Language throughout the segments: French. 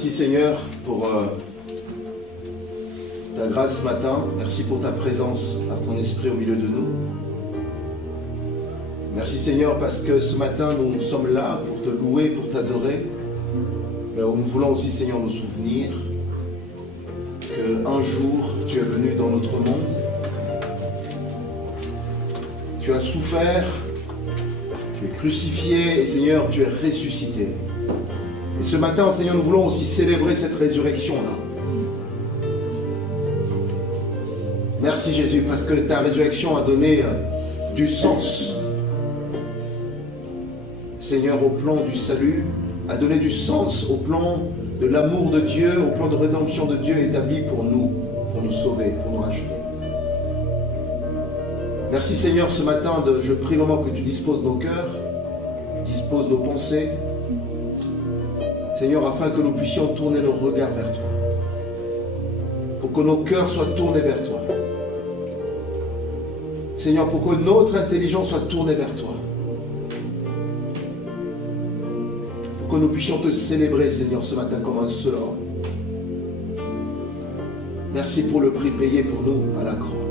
Merci Seigneur pour ta grâce ce matin. Merci pour ta présence par ton esprit au milieu de nous. Merci Seigneur parce que ce matin nous sommes là pour te louer, pour t'adorer. Mais nous voulons aussi Seigneur nous souvenir qu'un jour tu es venu dans notre monde. Tu as souffert, tu es crucifié et Seigneur tu es ressuscité. Et ce matin, Seigneur, nous voulons aussi célébrer cette résurrection-là. Merci Jésus, parce que ta résurrection a donné du sens, Seigneur, au plan du salut, a donné du sens au plan de l'amour de Dieu, au plan de rédemption de Dieu établi pour nous sauver, pour nous racheter. Merci Seigneur, ce matin, je prie vraiment que tu disposes nos cœurs, disposes nos pensées, Seigneur, afin que nous puissions tourner nos regards vers toi. Pour que nos cœurs soient tournés vers toi. Seigneur, pour que notre intelligence soit tournée vers toi. Pour que nous puissions te célébrer, Seigneur, ce matin comme un seul homme. Merci pour le prix payé pour nous à la croix.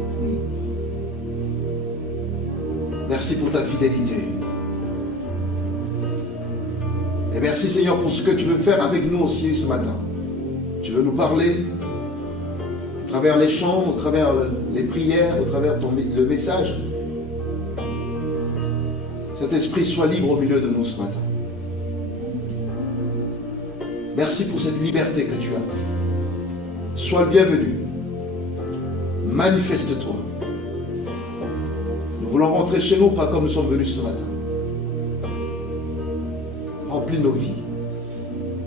Merci pour ta fidélité. Et merci Seigneur pour ce que tu veux faire avec nous aussi ce matin. Tu veux nous parler au travers les chants, au travers les prières, au travers le message. Cet esprit soit libre au milieu de nous ce matin. Merci pour cette liberté que tu as. Sois le bienvenu. Manifeste-toi. Nous voulons rentrer chez nous, pas comme nous sommes venus ce matin. Remplis nos vies.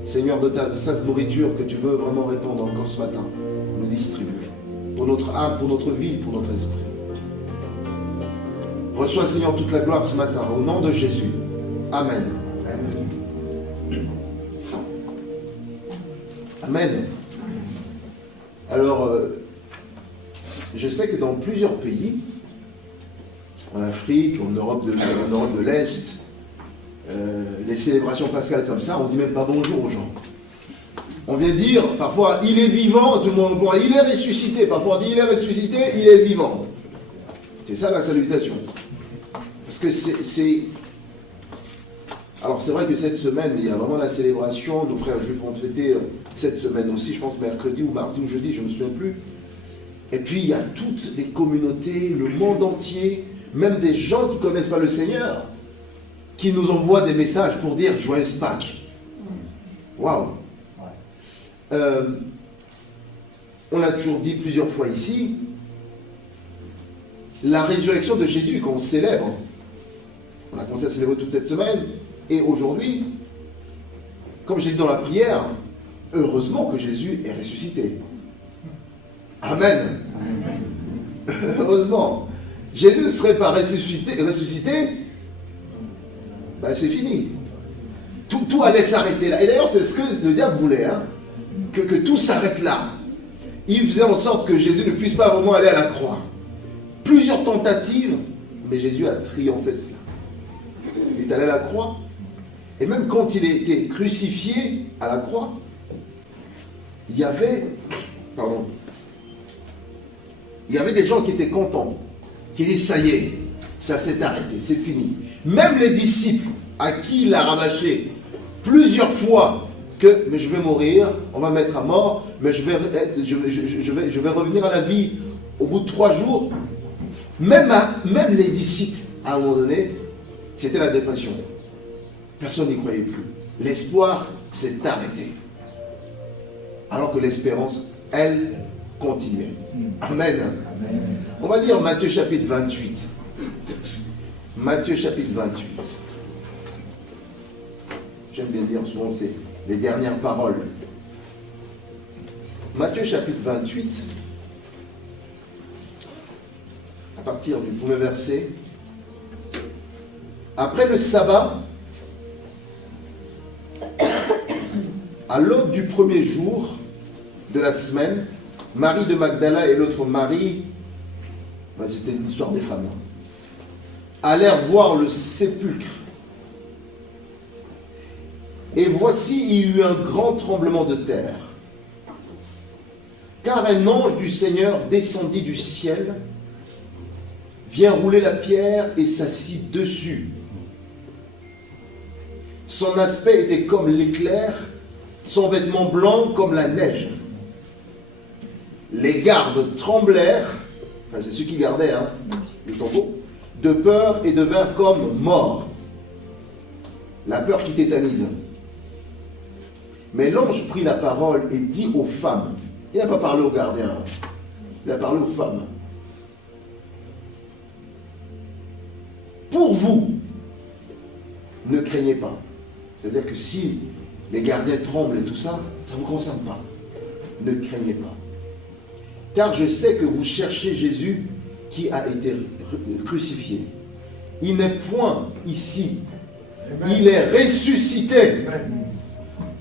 Seigneur, de ta sainte nourriture que tu veux vraiment répandre encore ce matin, nous distribuer. Pour notre âme, pour notre vie, pour notre esprit. Reçois, Seigneur, toute la gloire ce matin, au nom de Jésus. Amen. Amen. Alors, je sais que dans plusieurs pays, en Afrique, en Europe de l'Est, les célébrations pascales comme ça, on ne dit même pas bonjour aux gens. On vient dire, parfois, il est vivant, tout le monde voit, il est ressuscité. Parfois, on dit, il est ressuscité, il est vivant. C'est ça la salutation. Parce que c'est... Alors, c'est vrai que cette semaine, il y a vraiment la célébration. Nos frères juifs vont fêter cette semaine aussi, je pense mercredi ou mardi ou jeudi, je ne me souviens plus. Et puis, il y a toutes les communautés, le monde entier, même des gens qui ne connaissent pas le Seigneur, qui nous envoient des messages pour dire « Joyeuse Pâques ». Waouh. On a toujours dit plusieurs fois ici, la résurrection de Jésus qu'on célèbre, on a commencé à célébrer toute cette semaine, et aujourd'hui, comme j'ai dit dans la prière, heureusement que Jésus est ressuscité. Amen. Heureusement. Jésus ne serait pas ressuscité, ben c'est fini. Tout allait s'arrêter là. Et d'ailleurs, c'est ce que le diable voulait, hein, que tout s'arrête là. Il faisait en sorte que Jésus ne puisse pas vraiment aller à la croix. Plusieurs tentatives, mais Jésus a triomphé de cela. Il est allé à la croix. Et même quand il était crucifié à la croix, il y avait des gens qui étaient contents, qui disaient ça y est, ça s'est arrêté, c'est fini. Même les disciples à qui il a rabâché plusieurs fois que mais je vais mourir, on va me mettre à mort, mais je vais revenir à la vie au bout de 3 jours. Même les disciples, à un moment donné, c'était la dépression. Personne n'y croyait plus. L'espoir s'est arrêté. Alors que l'espérance, elle, continuait. Amen. Amen. On va lire Matthieu chapitre 28. Matthieu chapitre 28. J'aime bien dire souvent c'est les dernières paroles. Matthieu chapitre 28. À partir du premier verset. Après le sabbat, à l'aube du premier jour de la semaine, Marie de Magdala et l'autre Marie, c'était une histoire des femmes, allèrent voir le sépulcre. Et voici, il y eut un grand tremblement de terre, car un ange du Seigneur descendit du ciel, vient rouler la pierre et s'assit dessus. Son aspect était comme l'éclair, son vêtement blanc comme la neige. Les gardes tremblèrent, enfin c'est ceux qui gardaient le tombeau, de peur et devinrent comme morts. La peur qui tétanise. Mais l'ange prit la parole et dit aux femmes, il n'a pas parlé aux gardiens, il a parlé aux femmes. Pour vous, ne craignez pas. C'est-à-dire que si les gardiens tremblent et tout ça, ça ne vous concerne pas. Ne craignez pas. Car je sais que vous cherchez Jésus qui a été crucifié. Il n'est point ici. Il est ressuscité.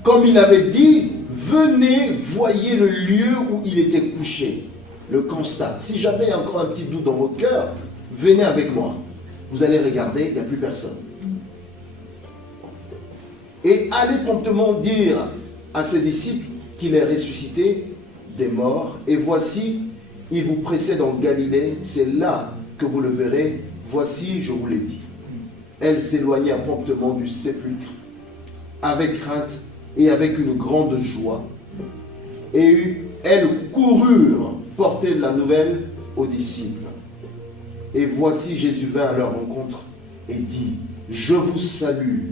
Comme il avait dit, venez, voyez le lieu où il était couché. Le constat. Si jamais il y a encore un petit doute dans votre cœur, venez avec moi. Vous allez regarder, il n'y a plus personne. Et allez promptement dire à ses disciples qu'il est ressuscité des morts. Et voici, il vous précède en Galilée. C'est là que vous le verrez. Voici, je vous l'ai dit. Elle s'éloigna promptement du sépulcre, avec crainte et avec une grande joie. Et elles coururent porter la nouvelle aux disciples. Et voici, Jésus vint à leur rencontre et dit, je vous salue.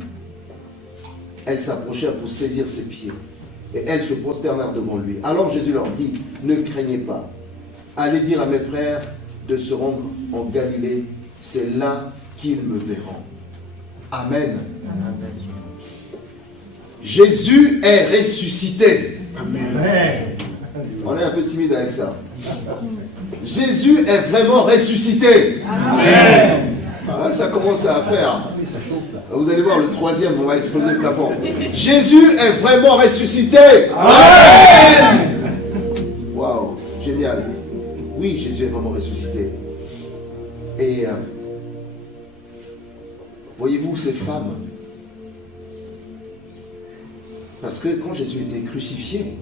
Elles s'approchèrent pour saisir ses pieds. Et elles se prosternèrent devant lui. Alors Jésus leur dit, ne craignez pas. Allez dire à mes frères de se rendre en Galilée. C'est là qu'ils me verront. Amen. Amen. Jésus est ressuscité. Amen. On est un peu timide avec ça. Jésus est vraiment ressuscité. Amen. Ah, ça commence à faire. Vous allez voir, le troisième, on va exploser le plafond. Jésus est vraiment ressuscité. Amen. Waouh, génial. Oui, Jésus est vraiment ressuscité. Et voyez-vous ces femmes, parce que quand Jésus était crucifié,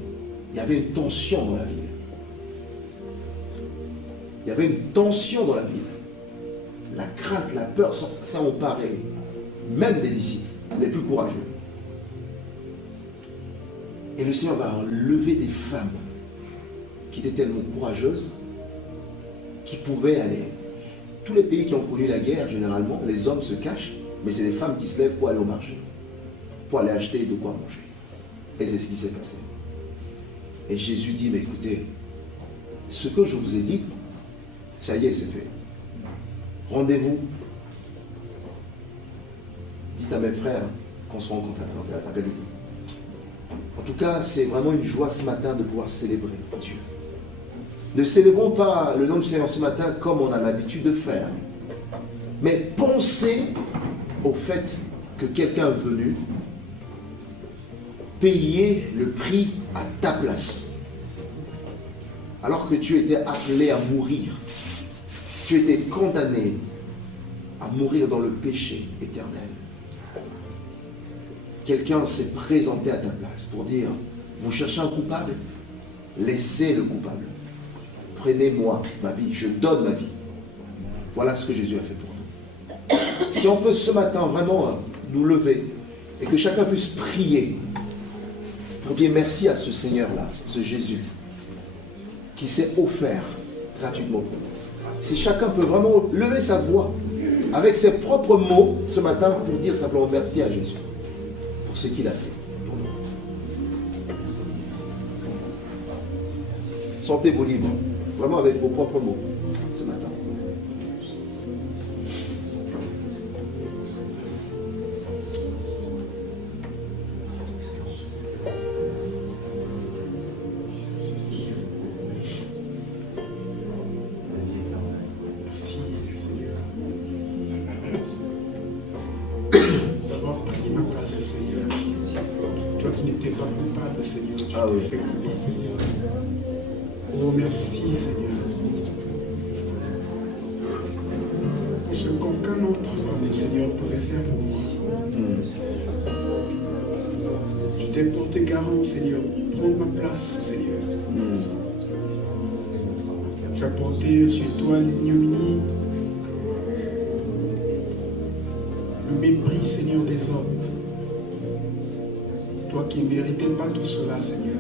il y avait une tension dans la ville. Il y avait une tension dans la ville. La crainte, la peur, ça emparait même des disciples, les plus courageux. Et le Seigneur va lever des femmes qui étaient tellement courageuses, qui pouvaient aller. Tous les pays qui ont connu la guerre, généralement, les hommes se cachent, mais c'est les femmes qui se lèvent pour aller au marché, pour aller acheter de quoi manger. Et c'est ce qui s'est passé. Et Jésus dit, mais écoutez, ce que je vous ai dit, ça y est, c'est fait. Rendez-vous. Dites à mes frères qu'on se rencontre à Galilée. En tout cas, c'est vraiment une joie ce matin de pouvoir célébrer Dieu. Ne célébrons pas le nom du Seigneur ce matin comme on a l'habitude de faire. Mais pensez au fait que quelqu'un est venu payer le prix à ta place. Alors que tu étais appelé à mourir. Tu étais condamné à mourir dans le péché éternel. Quelqu'un s'est présenté à ta place pour dire, vous cherchez un coupable? Laissez le coupable. Prenez-moi ma vie, je donne ma vie. Voilà ce que Jésus a fait pour nous. Si on peut ce matin vraiment nous lever et que chacun puisse prier pour dire merci à ce Seigneur-là, ce Jésus, qui s'est offert gratuitement pour nous. Si chacun peut vraiment lever sa voix avec ses propres mots ce matin pour dire simplement merci à Jésus pour ce qu'il a fait pour nous. Sentez-vous libre, vraiment avec vos propres mots ce matin. Oh, merci, Seigneur. Pour ce qu'aucun autre, Seigneur, pouvait faire pour moi. Je t'ai porté garant, Seigneur. Prends ma place, Seigneur. Tu as porté sur toi l'ignominie, le mépris, Seigneur, des hommes. Toi qui ne méritais pas tout cela, Seigneur.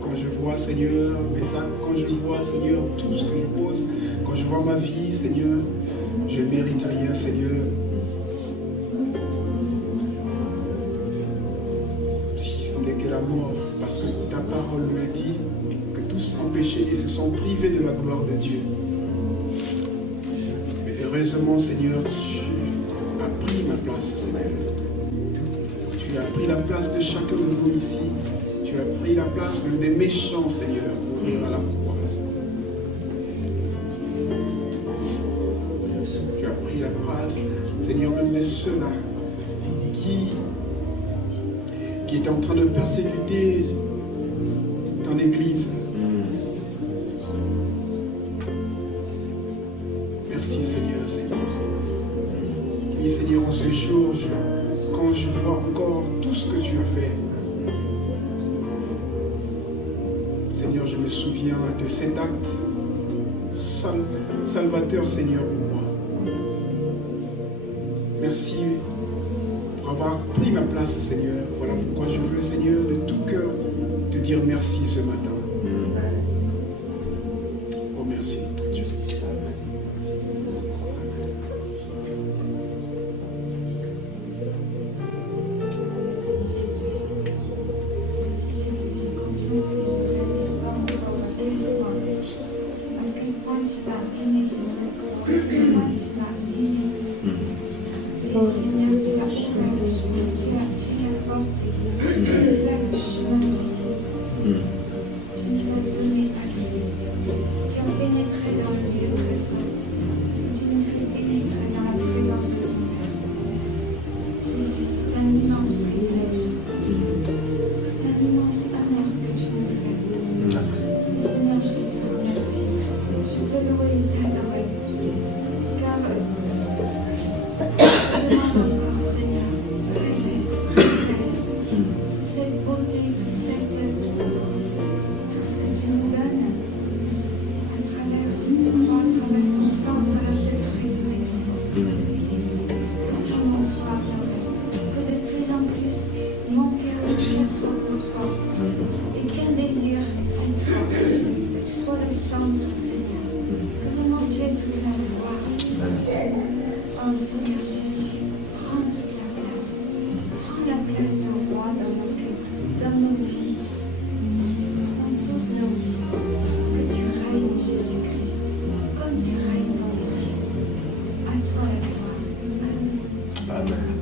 Quand je vois, Seigneur, mes actes, quand je vois, Seigneur, tout ce que je pose, quand je vois ma vie, Seigneur, je ne mérite rien, Seigneur. Si ce n'est que la mort, parce que ta parole me dit que tous ont péché et se sont privés de la gloire de Dieu. Mais heureusement, Seigneur, tu as pris ma place, Seigneur. Tu as pris la place de chacun de nous ici. Tu as pris la place même des méchants, Seigneur, pour mourir à la croix. Tu as pris la place, Seigneur, même de ceux-là qui étaient en train de persécuter ton Église. Merci, Seigneur, Seigneur. Oui, Seigneur, en ce jour, quand je vois encore tout ce que tu as fait, Seigneur, je me souviens de cet acte salvateur, Seigneur, pour moi. Merci pour avoir pris ma place, Seigneur. Voilà pourquoi je veux, Seigneur, de tout cœur, te dire merci ce matin. Oh, merci, notre Dieu. Seigneur, tu as ouvert le chemin, tu as porté le chemin du ciel. Tu nous as donné accès. Tu as pénétré dans le lieu très saint. Tu nous fais pénétrer dans la présence de ton Père. Jésus, c'est un immense privilège. C'est un immense honneur que tu nous fais. Seigneur, je te remercie. Je te loue et t'adorer. Car encore, Seigneur, toute cette beauté, tout ce que tu nous donnes à travers cette croix, à travers ton sang, à travers cette résurrection. Que tu m'en sois heureux, que de plus en plus mon cœur et mon cœur soient pour toi, et qu'un désir, c'est toi, que tu sois le centre, Seigneur, que vraiment tu aies toute la gloire. Oh Seigneur Jésus, prends toute la place. Prends la place du roi dans nos cœurs, dans nos vies, dans toutes nos vies. Que tu règnes, Jésus-Christ, comme tu règnes dans les cieux. À toi la gloire. Amen. Amen.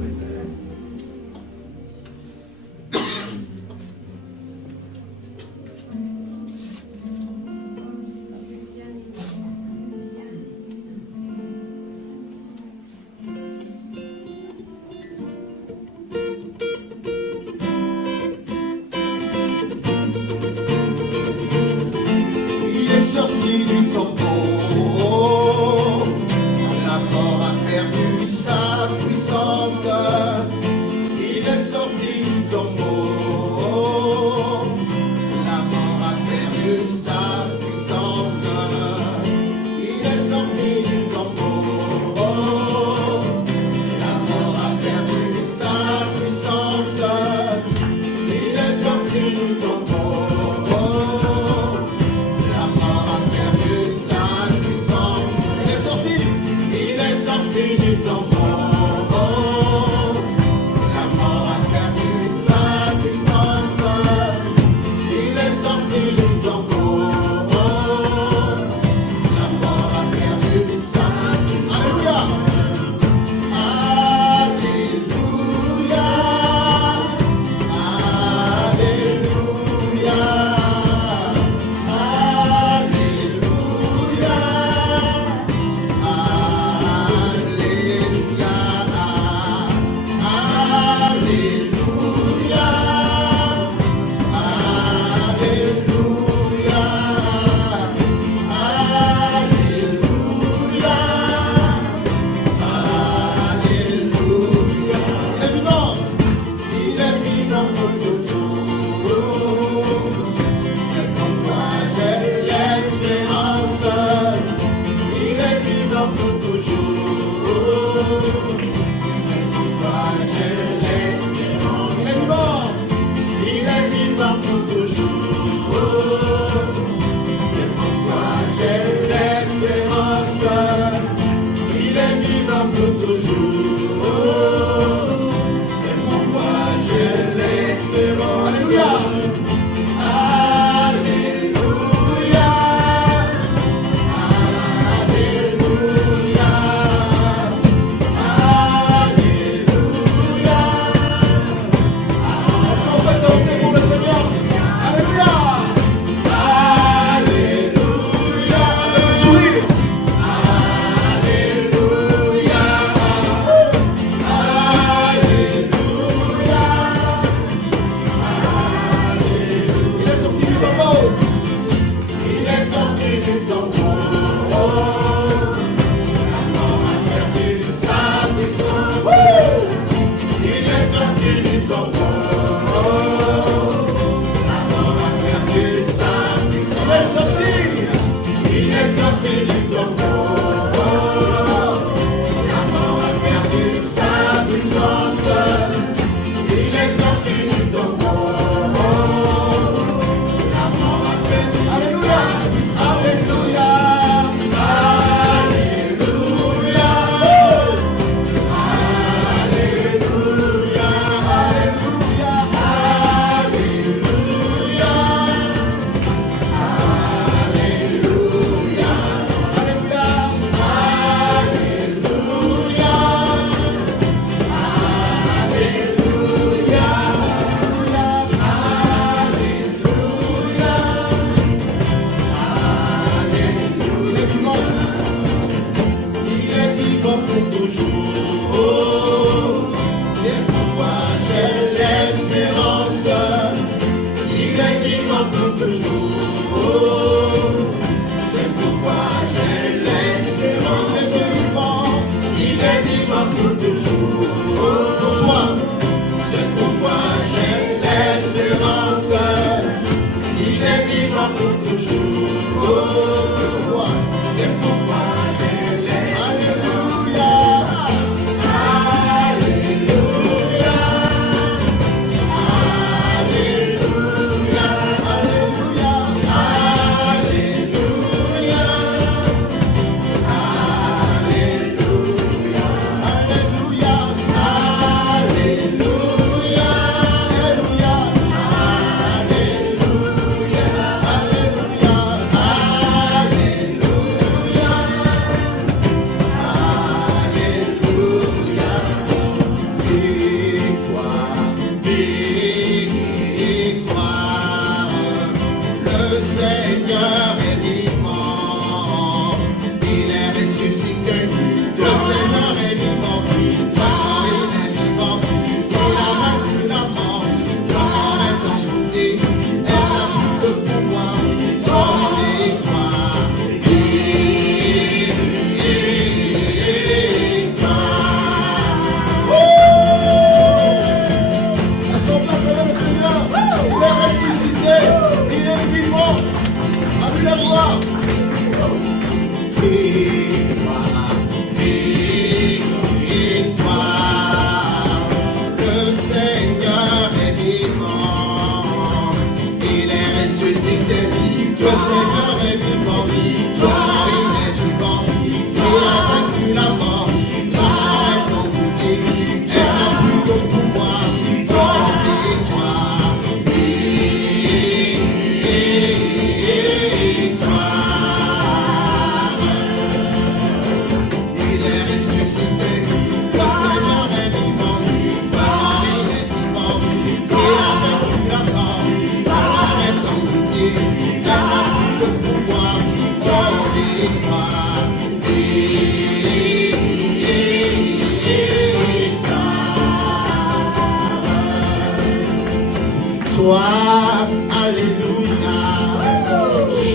Sois, alléluia,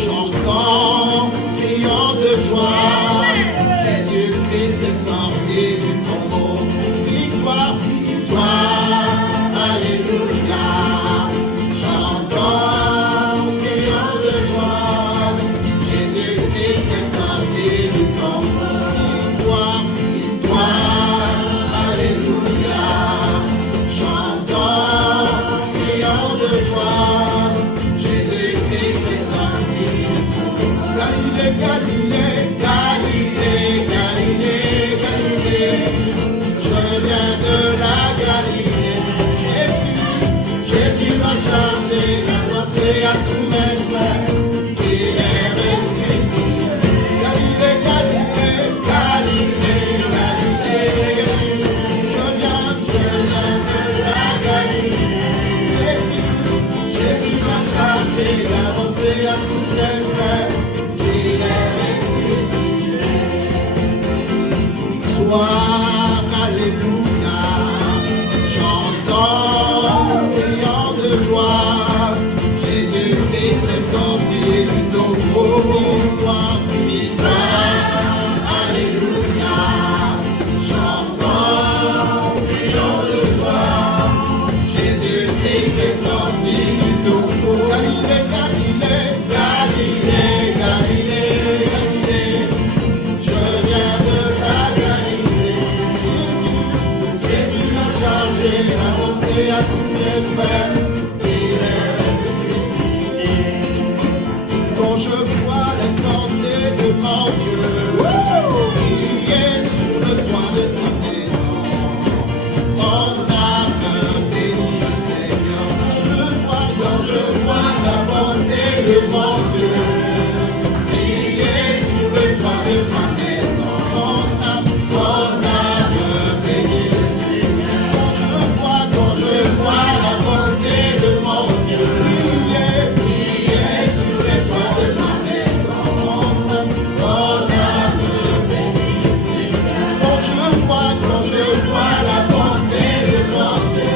chantons, crions de joie, Jésus-Christ est sorti du tombeau, victoire, victoire, alléluia, chantons, crions de joie, Jésus-Christ est sorti du tombeau, victoire, victoire, alléluia, chantons, Jésus-Christ est sorti. Galilée, Galilée, Galilée. annoncé à tous mes frères qu'il est ressuscité. Galilée, Galilée, Galilée, Galilée, je viens de la Galilée. Jésus m'a chargé d'annoncer à tous ses frères qu'il est ressuscité. Sois, alléluia, j'entends criant de joie. Jésus-Christ est sorti du tombeau. Victoire, victoire, alléluia, j'entends criant de joie. Jésus-Christ est sorti du tombeau. Galilée, Galilée, Galilée, Galilée, Galilée, je viens de la Galilée. Jésus m'a chargé d'annoncer à tous ses frères qu'il est ressuscité. Quand je vois les portées de mon Dieu briller sur le toit de sa maison, mon âme bénit le Seigneur. Quand je vois la bonté de mon Dieu briller sur le toit de ma maison, mon âme bénit le Seigneur. Quand je vois la bonté de mon Dieu briller sur le toit de ma maison, mon âme bénit le Seigneur. Quand je vois la bonté de mon Dieu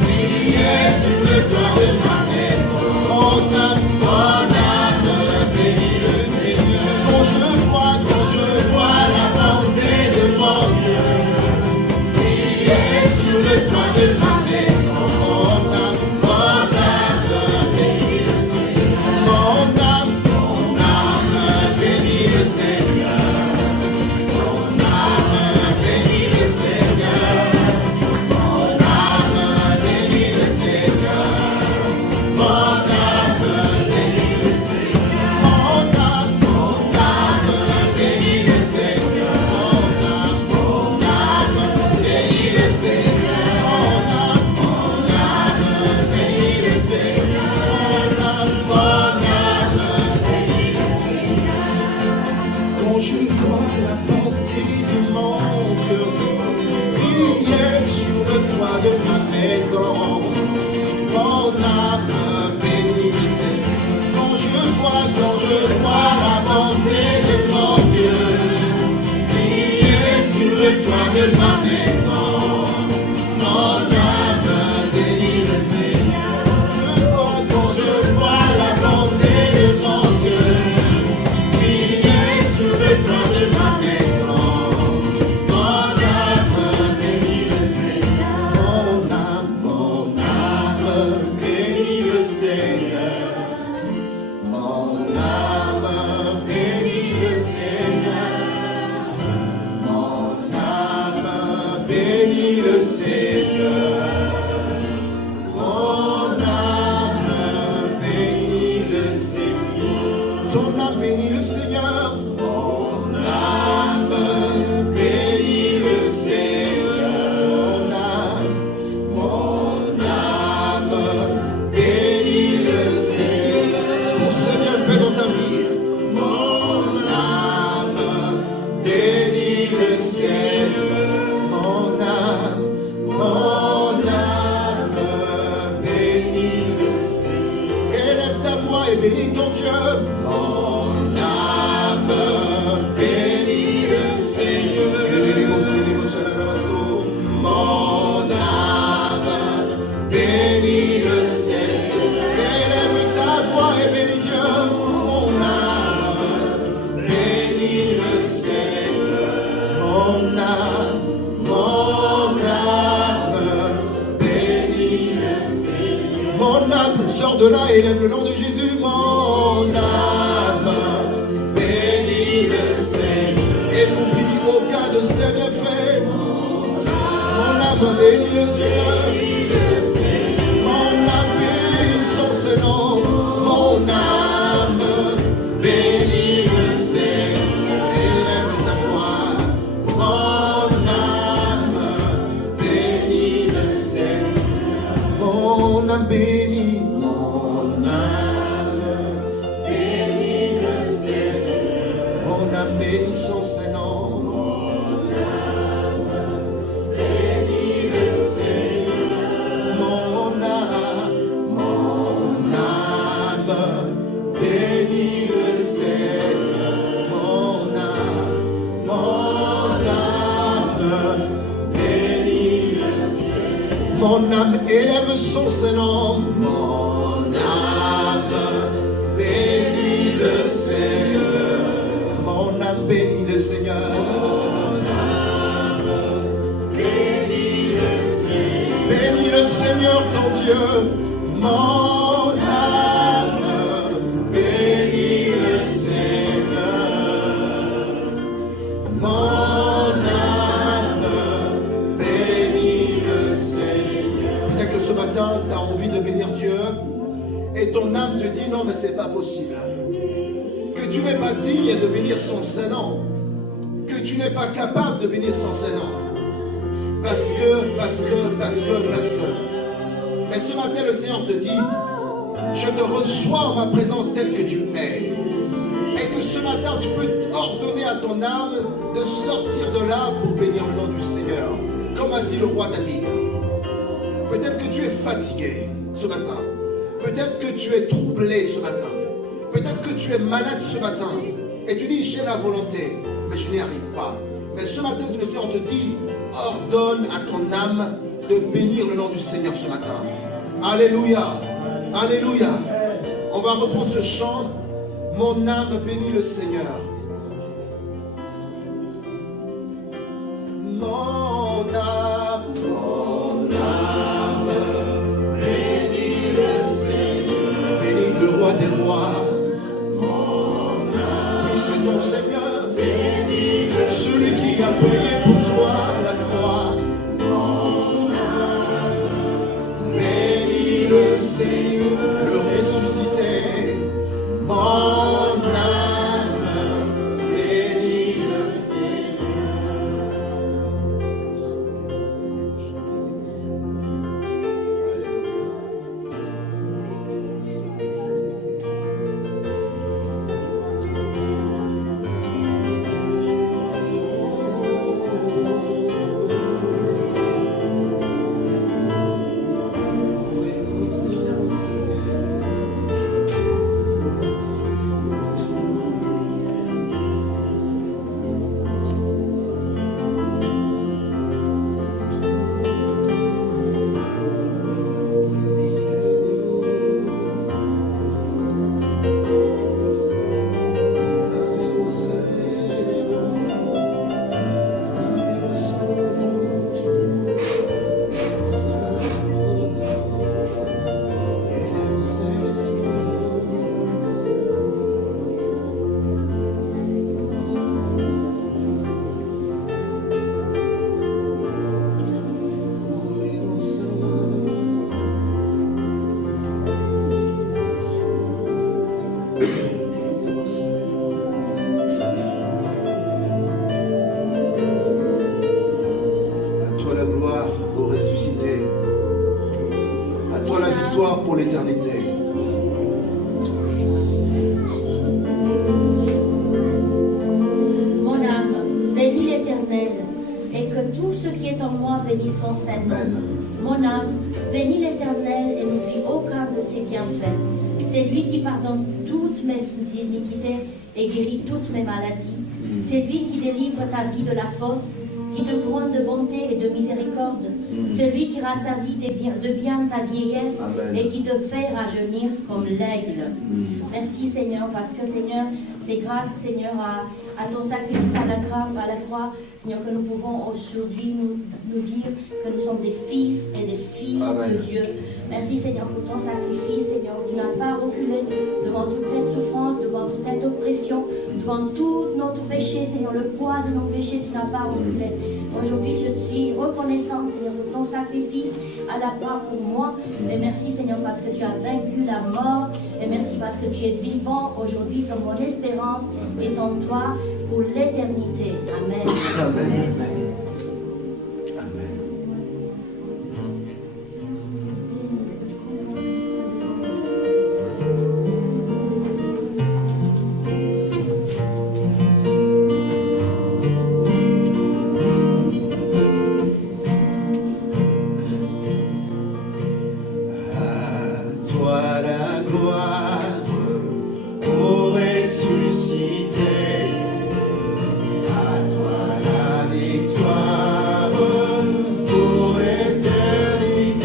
briller sur le toit de ma maison, mon âme bénit le Seigneur. Quand je vois la bonté de mon Dieu briller sur le toit de ma maison, mon âme bénit le Seigneur. Mon âme bénit le Seigneur. Mon âme bénit le Seigneur. Mon âme bénit le Seigneur. Mon âme bénit le Seigneur. Mon âme bénit le Seigneur. Mon âme bénit le Seigneur. Mon âme bénit le Seigneur. Mon âme bénit le Seigneur. Quand je vois la bonté de mon Dieu briller sur le toit de ma maison, mon âme bénit le Seigneur. Quand je vois la bonté de mon Dieu briller sur le toit de ma maison, mon âme bénit le Seigneur. Quand je vois la bonté de mon Dieu briller sur le toit de ma maison, mon âme bénit le Seigneur. Mon âme bénit le Seigneur. Mon âme bénit le Seigneur. Mon âme bénit le Seigneur. Mon âme bénit le Seigneur. Ton âme bénit le Seigneur. Mon âme bénit le Seigneur. Mon âme bénit le Seigneur. Pour ses bienfaits dans ta vie. Mon âme bénit le Seigneur. Mon âme bénit le Seigneur. Élève ta voix et bénis ton Dieu. Mon âme bénit le Seigneur. Mon âme bénit le Seigneur. Élève ta voix et bénis Dieu. Mon âme bénit le Seigneur. Mon âme bénit le Seigneur. Mon âme sort de là et élève le nom de Jésus. Mon âme bénit le Seigneur. Et n'oublie aucun de ses bienfaits. Mon âme bénit le Seigneur. Mon âme bénit son Seigneur. Mon âme bénit le Seigneur. Élève ta voix. Mon âme bénit le Seigneur. Mon âme bénit. Mon Mon âme élève son Saint-Nom. Mon âme bénit le Seigneur. Mon âme bénit le Seigneur. Bénis le Seigneur ton Dieu. Mon âme bénit le Seigneur. Mon âme bénit le Seigneur. Peut-être que ce matin, tu as envie de bénir Dieu et ton âme te dit non, mais c'est pas possible. Que tu n'es pas digne de bénir son Saint-Nom. Que tu n'es pas capable de bénir son Saint-Nom. Parce que. Mais ce matin, le Seigneur te dit, je te reçois en ma présence telle que tu es. Et que ce matin, tu peux ordonner à ton âme de sortir de là pour bénir le nom du Seigneur. Comme a dit le roi David. Peut-être que tu es fatigué ce matin. Peut-être que tu es troublé ce matin. Peut-être que tu es malade ce matin. Et tu dis, j'ai la volonté, mais je n'y arrive pas. Mais ce matin, le Seigneur te dit, ordonne à ton âme de bénir le nom du Seigneur ce matin. Alléluia. Alléluia. On va reprendre ce chant. Mon âme bénit le Seigneur. Mon âme bénit le Seigneur. Bénis le roi des rois. Oui, c'est ton Seigneur. Celui qui a payé pour toi la croix. Bénis le Seigneur, le ressuscité. Mon âme bénis le pour l'éternité. Mon âme bénit l'Éternel, et que tout ce qui est en moi bénisse son Saint-Nom. Mon âme bénit l'Éternel et n'oublie aucun de ses bienfaits. C'est lui qui pardonne toutes mes iniquités et guérit toutes mes maladies. C'est lui qui délivre ta vie de la fosse, qui te couronne de bonté et de miséricorde. Celui qui rassasie de bien ta vieillesse. Amen. Et qui te fait rajeunir comme l'aigle. Merci Seigneur, parce que Seigneur, c'est grâce Seigneur à ton sacrifice à la croix, Seigneur, que nous pouvons aujourd'hui nous dire que nous sommes des fils et des filles Amen. De Dieu. Merci Seigneur pour ton sacrifice, Seigneur. Tu n'as pas reculé devant toute cette souffrance, devant toute cette oppression, devant tout notre péché, Seigneur, le poids de nos péchés, tu n'as pas reculé. Aujourd'hui, je suis reconnaissante, Seigneur, pour ton sacrifice à la croix pour moi. Et merci, Seigneur, parce que tu as vaincu la mort. Et merci parce que tu es vivant aujourd'hui, que mon espérance est en toi pour l'éternité. Amen. Amen. Amen. Pour l'éternité.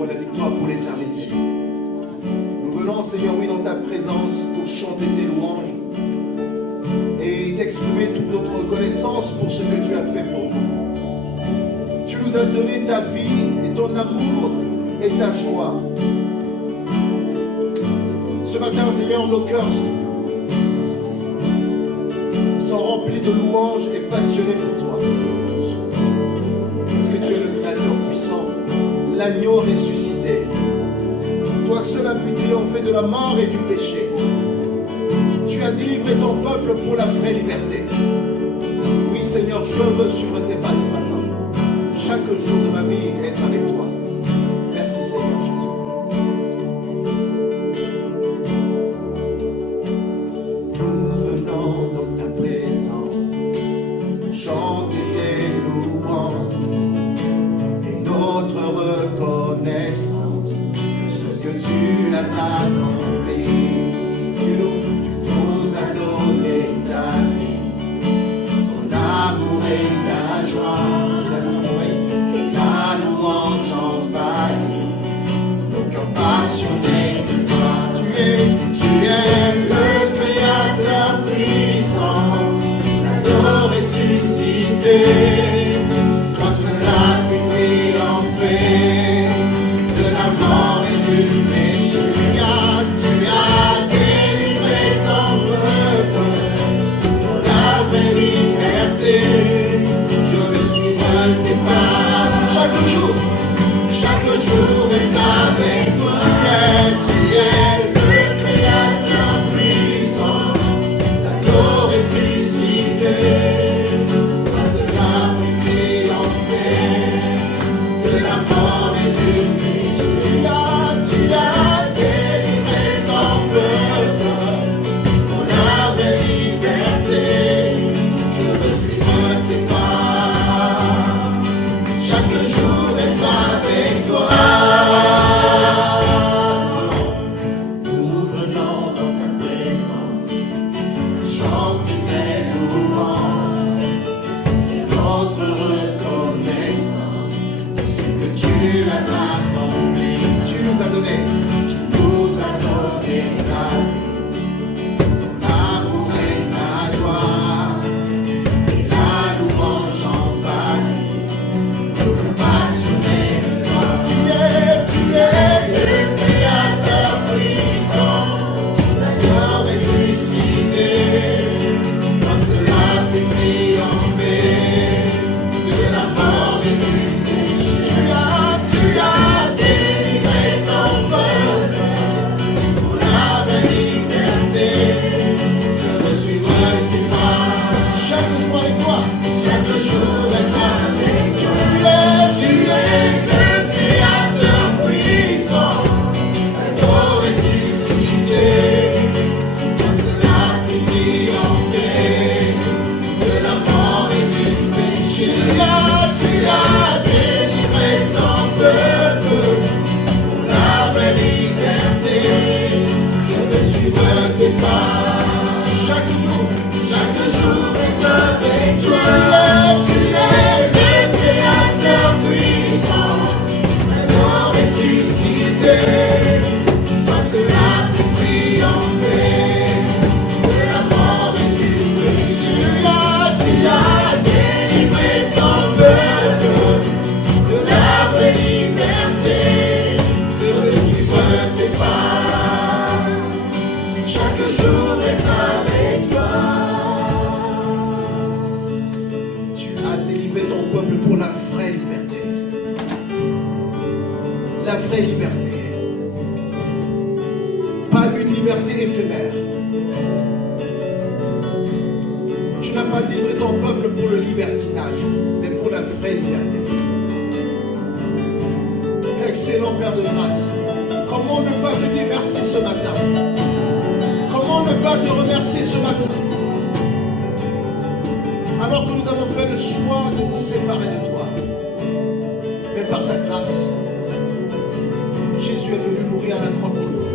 toi la victoire pour l'éternité. Nous venons, Seigneur, oui, dans ta présence pour chanter tes louanges et t'exprimer toute notre reconnaissance pour ce que tu as fait pour nous. Tu nous as donné ta vie et ton amour et ta joie. Ce matin, Seigneur, nos cœurs sont remplis de louanges et passionnés pour toi. Parce que tu es le Créateur puissant, l'agneau ressuscité. Toi seul as pu triompher de la mort et du péché. Tu as délivré ton peuple pour la vraie liberté. Oui, Seigneur, je veux suivre tes pas ce matin. Chaque jour de ma vie, être avec toi. Merci, Seigneur Jésus. Nous venons dans ta présence, chanter tes louanges et notre reconnaissance de ce que tu as accompli. Tu nous as donné ta vie, ton amour et ta joie, et la louange envahit nos cœurs passionnés de toi. Tu es le Créateur puissant, l'agneau ressuscité. Toi seul as pu triompher de la mort et du péché. Tu as délivré ton peuple pour la vraie liberté. Je veux suivre tes pas chaque jour est avec toi. Tu es le Créateur puissant, l'agneau ressuscité. Toi seul as pu triompher de la mort et du péché. Tu as délivré ton peuple pour la vraie liberté. Je veux suivre tes pas, chaque jour est avec toi. Nous venons dans ta présence, chanter tes louanges et notre reconnaissance de ce que tu as accompli. Tu nous as donné ta vie, ton amour et ta joie, et la louange envahit nos cœurs passionnés de toi. Tu es le Créateur puissant, l'agneau ressuscité. Toi seul as pu triompher de la mort et du péché. Tu as délivré ton peuple pour la vraie liberté. Je veux suivre tes pas, chaque jour avec toi, chaque jour est avec toi. Tu es le Créateur puissant, l'agneau ressuscité. Toi seul as pu triompher de la mort et du péché. Tu as délivré ton peuple pour la vraie liberté. Je veux suivre tes pas, chaque jour est avec toi. Tu es le Créateur puissant, l'agneau ressuscité. Toi seul as pu triompher de la mort et du péché. Tu as délivré ton peuple de la vraie liberté. Je veux suivre tes pas, chaque jour est avec toi. Tu as délivré ton peuple pour la vraie liberté. La vraie liberté. Pas une liberté éphémère. Tu n'as pas délivré ton peuple pour le libertinage, mais pour la vraie liberté. Excellent Père de grâce, comment ne pas te dire merci ce matin? Comment ne pas te remercier ce matin? Alors que nous avons fait le choix de nous séparer de toi. Mais par ta grâce, Jésus est venu mourir à la croix pour nous.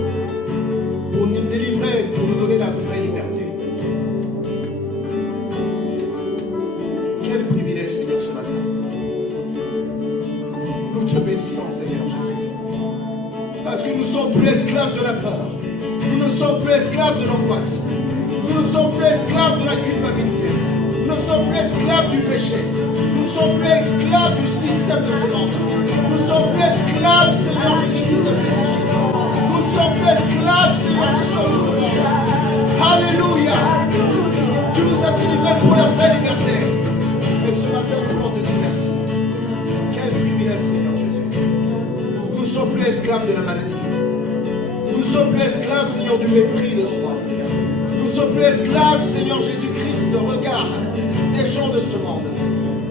Pour nous délivrer, pour nous donner la vraie liberté. Quel privilège, Seigneur, ce matin. Nous te bénissons, Seigneur Jésus. Parce que nous ne sommes plus esclaves de la peur. Nous ne sommes plus esclaves de l'angoisse. Nous ne sommes plus esclaves de la culpabilité. Nous ne sommes plus esclaves du péché. Nous ne sommes plus esclaves du système de ce monde. Nous ne sommes plus esclaves, Seigneur Jésus-Christ, de péché. Nous ne sommes plus esclaves, Seigneur, des choses de ce monde. Alléluia. Tu nous as délivrés pour la vraie liberté. Et ce matin, nous voulons te dire merci. Quel privilège, Seigneur Jésus. Nous ne sommes plus esclaves de la maladie. Nous ne sommes plus esclaves, Seigneur, du mépris de soi. Nous ne sommes plus esclaves, Seigneur Jésus-Christ, de regard des gens de ce monde.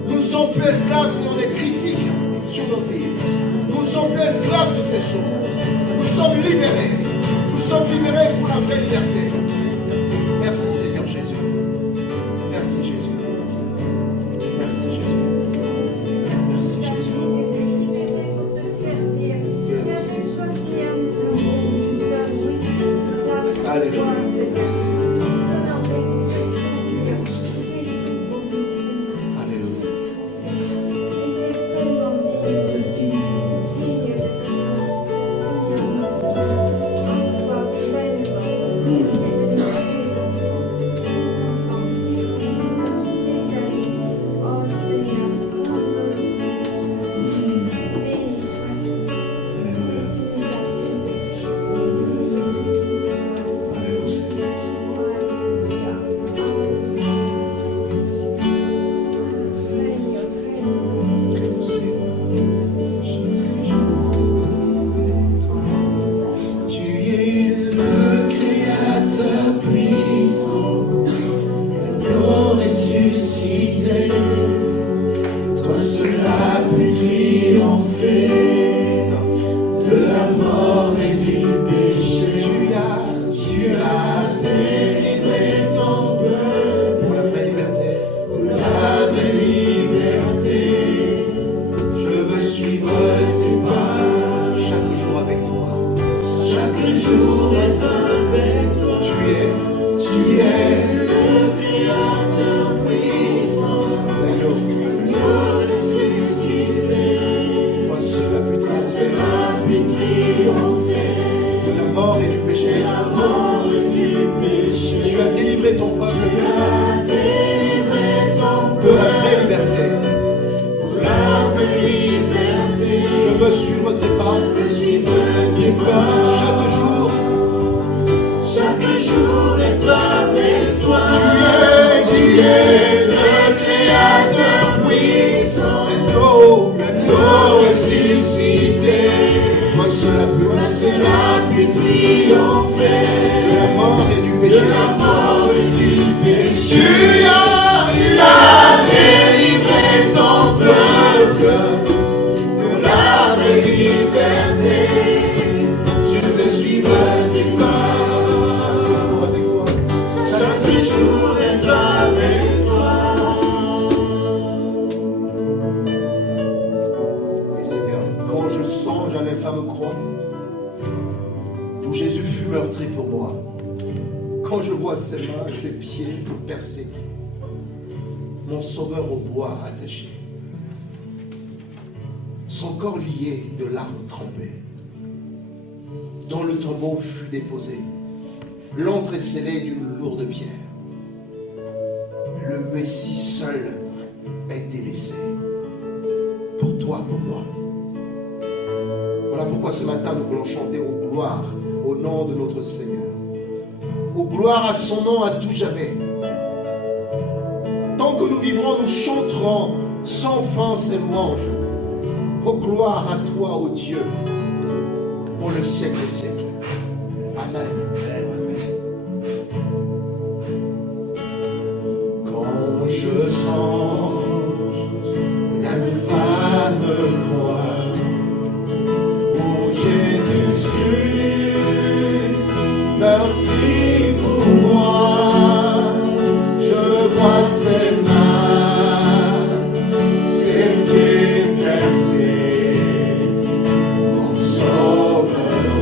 Nous ne sommes plus esclaves, Seigneur, des critiques sur nos vies. Nous ne sommes plus esclaves de ces choses. Nous sommes libérés. Nous sommes libérés pour la vraie liberté. Merci, Seigneur Jésus. Merci, Jésus. Merci, Jésus. Merci, Jésus. Alléluia. Mon sauveur au bois attaché, son corps lié de larmes trempées, dont le tombeau fut déposé, l'antre est scellé d'une lourde pierre. Le Messie seul est délaissé, pour toi, pour moi. Voilà pourquoi ce matin nous voulons chanter aux gloires au nom de notre Seigneur, aux gloires à son nom à tout jamais. Tant que nous vivrons, nous chanterons sans fin ces louanges. Ô gloire à toi, ô Dieu, pour le siècle des siècles. Amen. Quand je songe l'infâme croix où Jésus fut meurtri pour moi, je vois ses mains, ses pieds percés, mon sauveur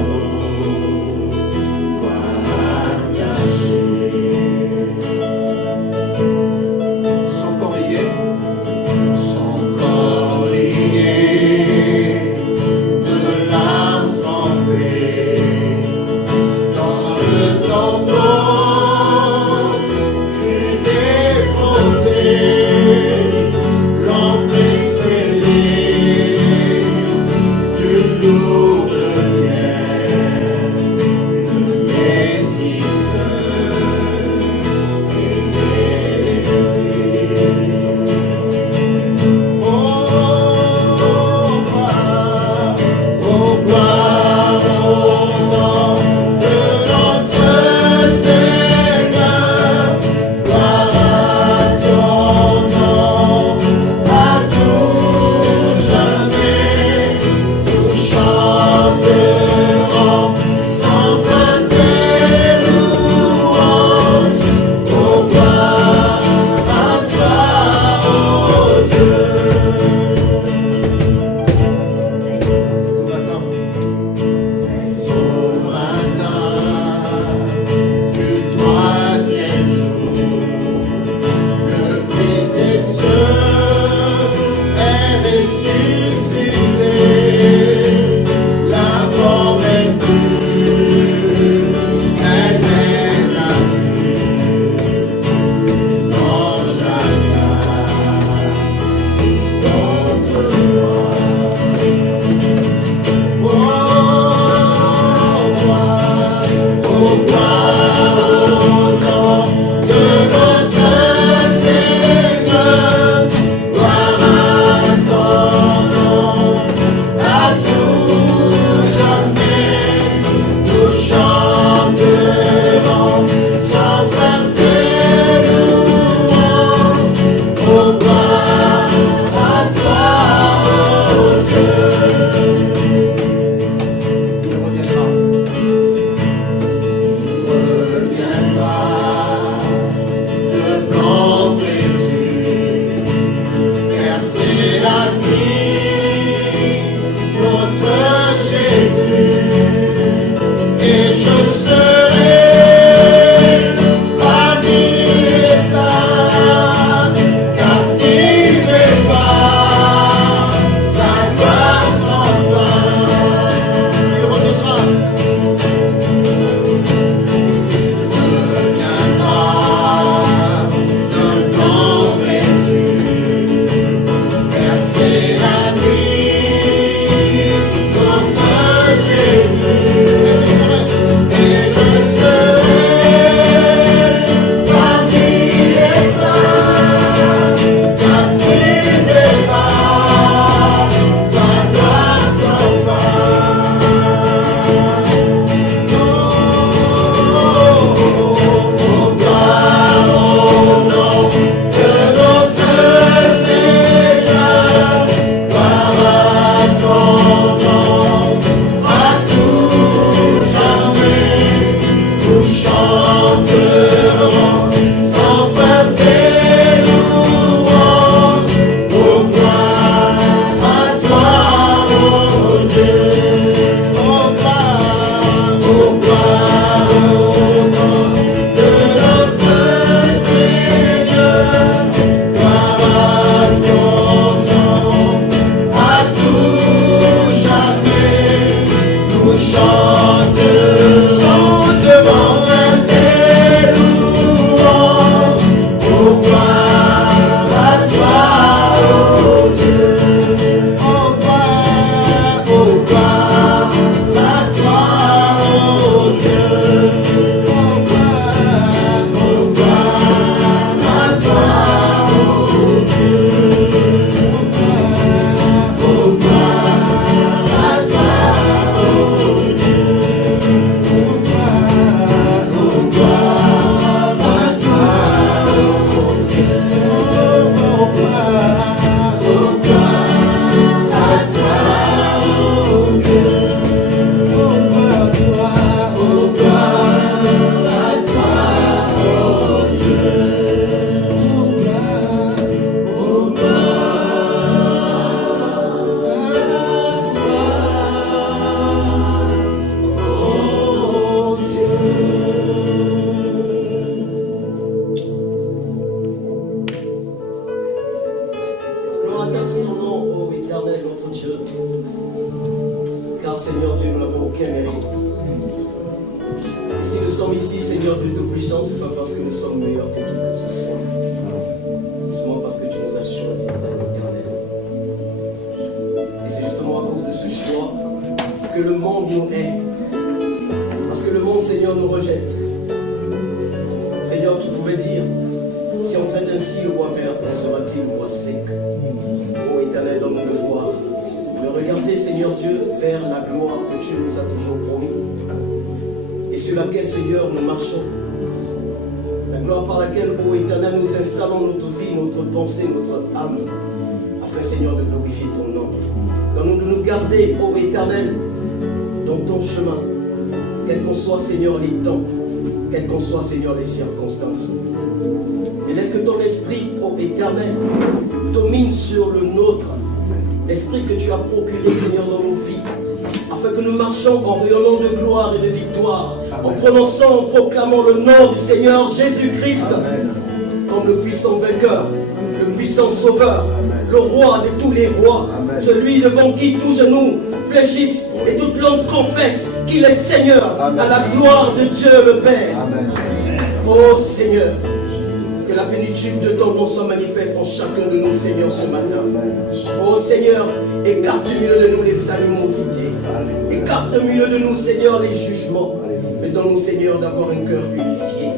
En proclamant le nom du Seigneur Jésus-Christ comme le puissant vainqueur, le puissant sauveur, le roi de tous les rois, celui devant qui tout genou fléchisse et toute langue confesse qu'il est Seigneur à la gloire de Dieu le Père. Ô Seigneur, que la plénitude de ton nom soit manifeste en chacun de nous, Seigneur, ce matin. Ô Seigneur, écarte du milieu de nous les animosités. Écarte du milieu de nous, Seigneur, les jugements. Mais donne-nous, Seigneur, d'avoir un cœur unifié.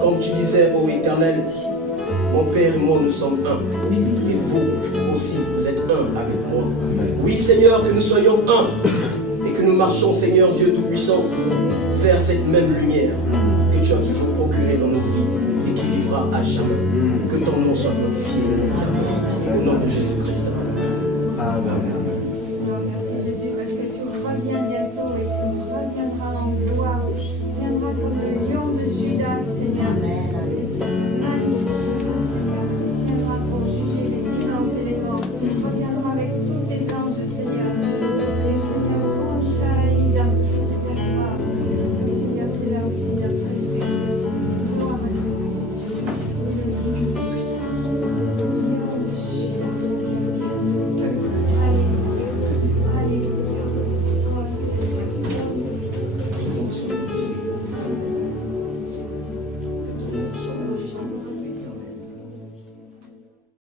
Comme tu disais, ô Éternel, mon Père et moi, nous sommes un. Et vous aussi, vous êtes un avec moi. Oui, Seigneur, que nous soyons un. Et que nous marchons, Seigneur Dieu Tout-Puissant, vers cette même lumière que tu as toujours procurée dans nos vies et qui vivra à jamais. Que ton nom soit glorifié. Au nom de Jésus-Christ. Amen.